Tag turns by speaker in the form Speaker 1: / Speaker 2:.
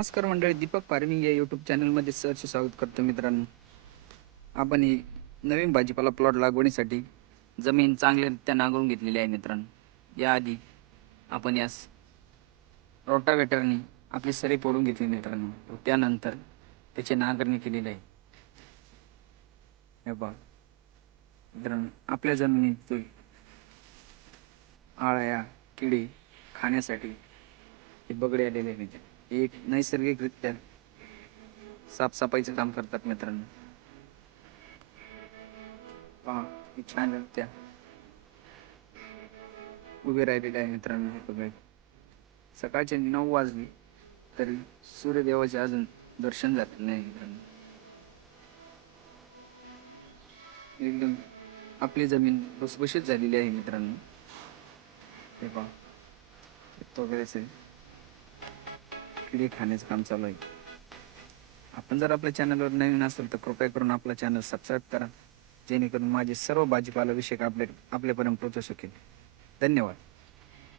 Speaker 1: नमस्कार मंडळी दीपक फार्मिंग या यूट्यूब चॅनलमध्ये सहर्ष स्वागत करतो मित्रांनो. आपण ही नवीन भाजीपाला प्लॉट लागवडीसाठी जमीन चांगल्यारीत्या नांगरून घेतलेली आहे मित्रांनो. याआधी आपण यास रोटावेटरने आपली सरी पोडून घेतली मित्रांनो. त्यानंतर त्याची नांगरणी केलेली आहे. हे बघ. मित्रांनो आपल्या जमिनीत आळ्या किडी खाण्यासाठी हे बगडे आलेले आहेत एक नैसर्गिकरित्या साफसफाईचं काम करतात मित्रांनो. पहा हे छान रित्या उभे राहिलेले आहे मित्रांनो हे बघा सकाळचे नऊ वाजले तरी सूर्यदेवाचे अजून दर्शन झाले नाही मित्रांनो. एकदम आपली जमीन भुसभुशीत झालेली आहे मित्रांनो. हे पहा तो वेळेस आहे. किडे खाण्याचं काम चालू आहे. आपण जर आपल्या चॅनलवर नवीन असेल तर कृपया करून आपला चॅनल सबस्क्राईब करा. जेणेकरून माझे सर्व भाजीपाला विषयक अपडेट आपल्यापर्यंत पोहोचू शकेल. धन्यवाद.